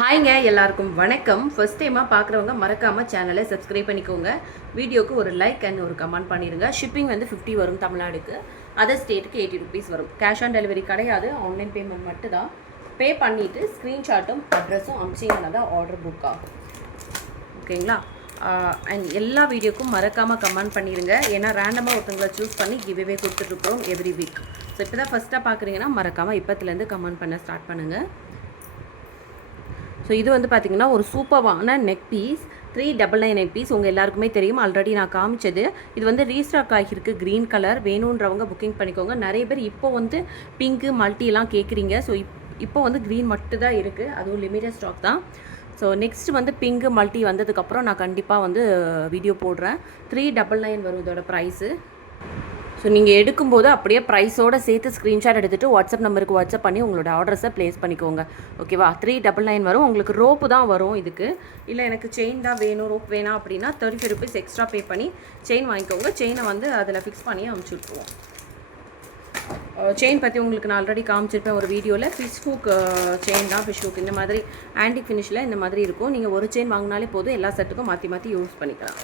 ஹாய்ங்க எல்லாருக்கும் வணக்கம். ஃபர்ஸ்ட் டைமாக பார்க்குறவங்க மறக்காமல் சேனலை சப்ஸ்கிரைப் பண்ணிக்கோங்க. வீடியோக்கு ஒரு லைக் அண்ட் ஒரு கமெண்ட் பண்ணிடுங்க ஷிப்பிங் வந்து ஃபிஃப்டி வரும் தமிழ்நாடுக்கு. அதர் ஸ்டேட்டுக்கு எயிட்டி ருபீஸ் வரும். கேஷ் ஆன் டெலிவரி கிடையாது. ஆன்லைன் பேமெண்ட் மட்டும் தான் பே பண்ணிவிட்டு ஸ்க்ரீன்ஷாட்டும் அட்ரஸும் அமிச்சிங்கன்னா தான் ஆர்டர் புக் ஆகும். ஓகேங்களா அண்ட் எல்லா வீடியோக்கும் மறக்காமல் கமெண்ட் பண்ணிடுங்க ஏன்னா ரேண்டமாக ஒருத்தவங்களை சூஸ் பண்ணி கிவ்வே கொடுத்துட்ருக்கோம் எவ்ரி வீக் ஸோ இப்போ தான் ஃபஸ்ட்டாக பார்க்குறீங்கன்னா மறக்காமல் இப்போத்துலேருந்து கமெண்ட் பண்ண ஸ்டார்ட் பண்ணுங்கள் ஸோ இது வந்து பார்த்திங்கன்னா ஒரு சூப்பரான neck piece three double nine neck piece உங்கள் எல்லாருக்குமே தெரியும். ஆல்ரெடி நான் காமிச்சது. இது வந்து ரீஸ்டாக் ஆகியிருக்கு. க்ரீன் கலர் வேணுன்றவங்க புக்கிங் பண்ணிக்கோங்க. நிறைய பேர் இப்போ வந்து பிங்க்கு மல்டிலாம் கேட்குறீங்க ஸோ இப் இப்போ வந்து க்ரீன் மட்டும் தான் இருக்குது அதுவும் லிமிட்டட் ஸ்டாக் தான். ஸோ நெக்ஸ்ட் வந்து பிங்க்கு மல்டி வந்ததுக்கப்புறம் நான் கண்டிப்பாக வந்து வீடியோ போடுறேன். த்ரீ டபுள் நைன் வரும் இதோட ப்ரைஸு ஸோ நீங்கள் எடுக்கும்போது அப்படியே ப்ரைஸோடு சேர்த்து ஸ்க்ரீன்ஷாட் எடுத்துகிட்டு வாட்ஸ்அப் நம்பருக்கு வாட்ஸ்அப் பண்ணி உங்களோட ஆர்டர்ஸை ப்ளேஸ் பண்ணிக்கோங்க. ஓகேவா த்ரீ டபுள் நைன் வரும். உங்களுக்கு ரோப்பு தான் வரும் இதுக்கு. இல்லை எனக்கு செயின் தான் வேணும். ரோப் வேணாம் அப்படின்னா thirty five rupees extra pay பண்ணி செயின் வாங்கிக்கோங்க. செயினை வந்து அதில் ஃபிக்ஸ் பண்ணி அமுச்சு விட்ருவோம் செயின் பற்றி உங்களுக்கு நான் ஆல்ரெடி காமிச்சிருப்பேன் ஒரு வீடியோவில் ஃபிஷ் ஹூக் செயின் தான் ஃபிஷ் ஹூக் இந்த மாதிரி ஆன்டிக் ஃபினிஷில் இந்த மாதிரி இருக்கும். நீங்கள் ஒரு செயின் வாங்கினாலே போதும். எல்லா செட்டுக்கும் மாற்றி மாற்றி யூஸ் பண்ணிக்கலாம்.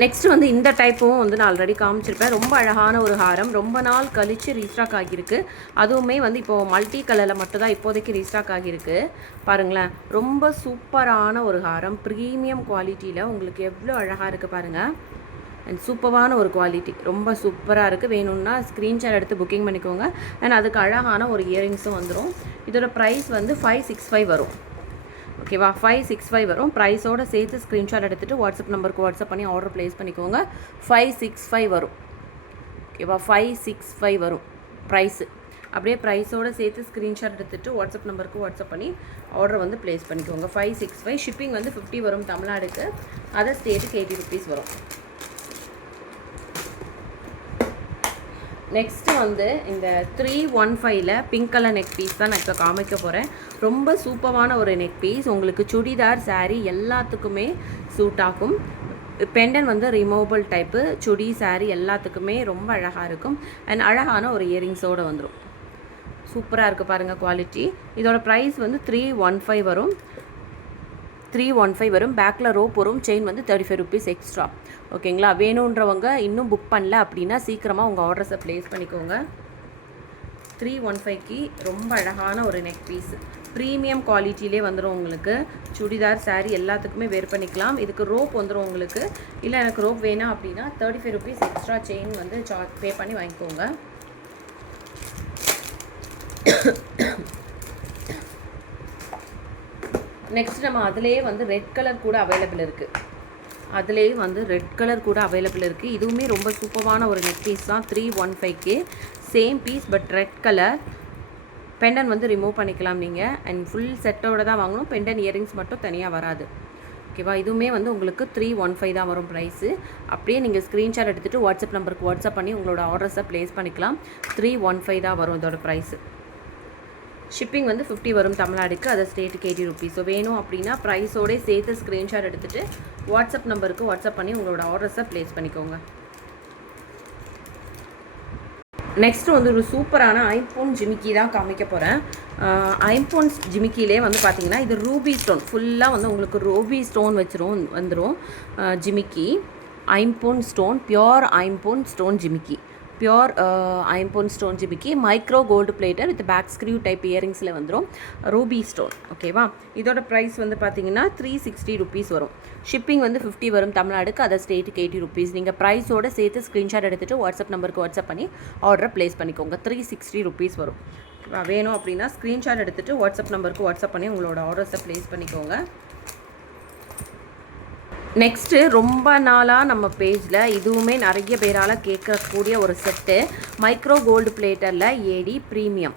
நெக்ஸ்ட் வந்து இந்த டைப்பும் வந்து நான் ஆல்ரெடி காமிச்சிருப்பேன். ரொம்ப அழகான ஒரு ஹாரம். ரொம்ப நாள் கழித்து ரீஸ்டாக் ஆகியிருக்கு. அதுவுமே வந்து இப்போது மல்டி கலரில் மட்டும்தான் இப்போதைக்கு ரீஸ்டாக் ஆகியிருக்கு. பாருங்களேன். ரொம்ப சூப்பரான ஒரு ஹாரம். ப்ரீமியம் குவாலிட்டியில் உங்களுக்கு எவ்வளோ அழகாக இருக்குது பாருங்கள் அண்ட் சூப்பரான ஒரு குவாலிட்டி ரொம்ப சூப்பராக இருக்குது வேணும்னா ஸ்க்ரீன்ஷாட் எடுத்து புக்கிங் பண்ணிக்கோங்க. அண்ட் அதுக்கு அழகான ஒரு இயரிங்ஸும் வந்துடும் இதோட ப்ரைஸ் வந்து ஃபைவ் சிக்ஸ் ஃபைவ் வரும். ஓகேவா ஃபைவ் சிக்ஸ் ஃபைவ் வரும். ப்ரைஸோட சேர்த்து ஸ்க்ரீன்ஷாட் எடுத்துகிட்டு வாட்ஸ்அப் நம்பருக்கு வாட்ஸ்அப் பண்ணி ஆர்டர் ப்ளேஸ் பண்ணிக்கோங்க. ஃபைவ் சிக்ஸ் ஃபைவ் வரும். ஓகேவா ஃபைவ் சிக்ஸ் ஃபைவ் வரும். ப்ரைஸு அப்படியே ப்ரைஸோடு சேர்த்து ஸ்க்ரீன்ஷாட் எடுத்துகிட்டு வாட்ஸ்அப் நம்பருக்கு வாட்ஸ்அப் பண்ணி ஆர்டர் வந்து ப்ளேஸ் பண்ணிக்கோங்க. ஃபைவ் சிக்ஸ் ஃபைவ் ஷிப்பிங் வந்து ஃபிஃப்டி வரும் தமிழ்நாடுக்கு. அதர் ஸ்டேட்டுக்கு எயிட்டி ருபீஸ் வரும். நெக்ஸ்ட்டு வந்து இந்த த்ரீ ஒன் ஃபைவ்ல பிங்க் கலர் நெக் பீஸ் தான் நான் இப்போ காமிக்க போகிறேன் ரொம்ப சூப்பரான ஒரு நெக் பீஸ் உங்களுக்கு சுடிதார் சாரீ எல்லாத்துக்குமே சூட் ஆகும். பெண்டன் வந்து ரிமூவபிள் டைப்பு சுடி சாரீ எல்லாத்துக்குமே ரொம்ப அழகாக இருக்கும். அண்ட் அழகான ஒரு இயரிங்ஸோடு வந்துடும் சூப்பராக இருக்குது பாருங்கள் குவாலிட்டி இதோட ப்ரைஸ் வந்து த்ரீ ஒன் ஃபைவ் வரும். த்ரீ ஒன் ஃபைவ் வரும். பேக்கில் ரோப் வரும் செயின் வந்து தேர்ட்டி ஃபைவ் ருபீஸ் எக்ஸ்ட்ரா ஓகேங்களா? வேணுன்றவங்க இன்னும் புக் பண்ணல அப்படின்னா சீக்கிரமாக உங்கள் ஆர்டர்ஸை ப்ளேஸ் பண்ணிக்கோங்க. த்ரீ ஒன் ஃபைவ்க்கு ரொம்ப அழகான ஒரு நெக் பீஸ் ப்ரீமியம் குவாலிட்டிலே வந்துடும் உங்களுக்கு. சுடிதார் சாரீ எல்லாத்துக்குமே வேர் பண்ணிக்கலாம். இதுக்கு ரோப் வந்துடும் உங்களுக்கு. இல்லை எனக்கு ரோப் வேணாம் அப்படின்னா thirty five rupees extra chain வந்து சார்ஜ் பே பண்ணி வாங்கிக்கோங்க. நெக்ஸ்ட் நம்ம அதிலேயே வந்து ரெட் கலர் கூட அவைலபிள் இருக்குது அதுலேயே வந்து ரெட் கலர் கூட அவைலபிள் இருக்குது இதுவுமே ரொம்ப சூப்பரான ஒரு நெக் பீஸ் தான். த்ரீ ஒன் ஃபைவ்க்கு same piece but red colour pendant வந்து ரிமூவ் பண்ணிக்கலாம் நீங்கள் அண்ட் ஃபுல் செட்டோட தான் வாங்கணும். பெண்டன் இயரிங்ஸ் மட்டும் தனியாக வராது. ஓகேவா இதுவுமே வந்து உங்களுக்கு த்ரீ ஒன் ஃபைவ் தான் வரும் ப்ரைஸு அப்படியே நீங்கள் ஸ்க்ரீன்ஷாட் எடுத்துகிட்டு வாட்ஸ்அப் நம்பருக்கு வாட்ஸ்அப் பண்ணி உங்களோட ஆர்டர்ஸை ப்ளேஸ் பண்ணிக்கலாம். த்ரீ ஒன் ஃபைவ் தான் வரும் இதோட ப்ரைஸு ஷிப்பிங் வந்து ஃபிஃப்டி வரும் தமிழ்நாடுக்கு. அது ஸ்டேட்டுக்கு எயிட்டி ருபீஸ் ஸோ வேணும் அப்படின்னா ப்ரைஸோடே சேர்த்து ஸ்க்ரீன்ஷாட் எடுத்துகிட்டு வாட்ஸ்அப் நம்பருக்கு வாட்ஸ்அப் பண்ணி உங்களோட ஆர்டர்ஸை ப்ளேஸ் பண்ணிக்கோங்க. நெக்ஸ்ட் வந்து ஒரு சூப்பரான ஐம்போன் ஜிமிக்கி தான் காமிக்க போகிறேன் ஐம்போன்ஸ் ஜிமிக்கிலே வந்து பார்த்தீங்கன்னா இது ரூபி ஸ்டோன். ஃபுல்லாக வந்து உங்களுக்கு ரூபி ஸ்டோன் வச்சிரும் வந்துடும் ஜிமிக்கி. ஐம்போன் ஸ்டோன் பியோர் ஐம்போன் ஸ்டோன் ஜிமிக்கி. பியோர் ஐம்போன் stone ஜிபிக்கு micro gold plated with back screw type இயரிங்ஸில் வந்துடும் ரூபி ஸ்டோன் ஓகேவா இதோட ப்ரைஸ் வந்து பார்த்தீங்கன்னா த்ரீ சிக்ஸ்டி ருபீஸ் வரும். ஷிப்பிங் வந்து ஃபிஃப்டி வரும் தமிழ்நாடுக்கு அதர் ஸ்டேட்டுக்கு எயிட்டி ருபீஸ் நீங்கள் ப்ரைஸோடு சேர்த்து ஸ்க்ரீன்ஷாட் எடுத்துகிட்டு வாட்ஸ்அப் நம்பருக்கு வாட்ஸ்அப் பண்ணி ஆர்டரை ப்ளேஸ் பண்ணிக்கோங்க. த்ரீ சிக்ஸ்டி ருபீஸ் வரும். வேணும் அப்படின்னா ஸ்க்ரீன்ஷாட் எடுத்துகிட்டு வாட்ஸ்அப் நம்பருக்கு வாட்ஸ்அப் பண்ணி உங்களோட ஆர்டர்ஸை ப்ளேஸ் பண்ணிக்கோங்க. நெக்ஸ்ட்டு ரொம்ப நாளாக நம்ம பேஜில் இதுவுமே நிறைய பேரால் கேட்கக்கூடிய ஒரு செட்டு மைக்ரோ கோல்டு பிளேட்டரில் ஏடி ப்ரீமியம்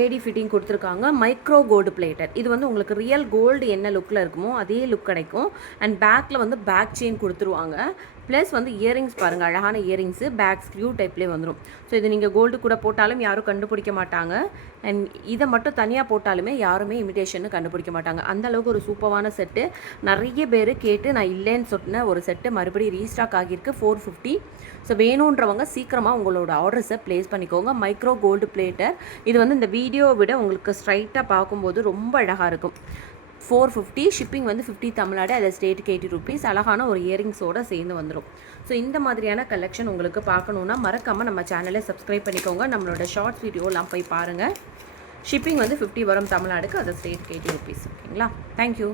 ஏடி ஃபிட்டிங் கொடுத்துருக்காங்க. மைக்ரோ கோல்டு பிளேட்டர் இது வந்து உங்களுக்கு ரியல் கோல்டு என்ன லுக்கில் இருக்குமோ அதே லுக் கிடைக்கும். அண்ட் பேக்கில் வந்து பேக் செயின் கொடுத்துருவாங்க. ப்ளஸ் வந்து இயரிங்ஸ் பாருங்கள் அழகான இயரிங்ஸு பேக் ஸ்க்ரூ டைப்லேயே வந்துடும் ஸோ இது நீங்கள் கோல்டு கூட போட்டாலும் யாரும் கண்டுபிடிக்க மாட்டாங்க. அண்ட் இதை மட்டும் தனியாக போட்டாலுமே யாருமே இமிடேஷன் கண்டுபிடிக்க மாட்டாங்க. அந்த அளவுக்கு ஒரு சூப்பரான செட்டு நிறைய பேர் கேட்டு நான் இல்லைன்னு சொன்ன ஒரு செட்டு மறுபடியும் ரீஸ்டாக் ஆகியிருக்கு ஃபோர் ஃபிஃப்டி ஸோ வேணுன்றவங்க சீக்கிரமாக உங்களோட ஆர்டர்ஸை ப்ளேஸ் பண்ணிக்கோங்க. மைக்ரோ கோல்டு பிளேட்டர் இது வந்து இந்த வீடியோவை விட உங்களுக்கு ஸ்ட்ரைட்டாக பார்க்கும்போது ரொம்ப அழகாக இருக்கும். ஃபோர் ஃபிஃப்டி ஷிப்பிங் வந்து ஃபிஃப்டி தமிழ்நாடு அதை ஸ்டேட்டுக்கு எயிட்டி ருபீஸ் அழகான ஒரு இயரிங்ஸோடு சேர்ந்து வந்துடும் ஸோ இந்த மாதிரியான கலெக்ஷன் உங்களுக்கு பார்க்கணுன்னா மறக்காமல் நம்ம சேனலை சப்ஸ்கிரைப் பண்ணிக்கோங்க. நம்மளோட ஷார்ட்ஸ் வீடியோலாம் போய் பாருங்கள் ஷிப்பிங் வந்து ஃபிஃப்டி வரும் தமிழ்நாடுக்கு அது ஸ்டேட்டுக்கு எயிட்டி ருபீஸ் ஓகேங்களா தேங்க்யூ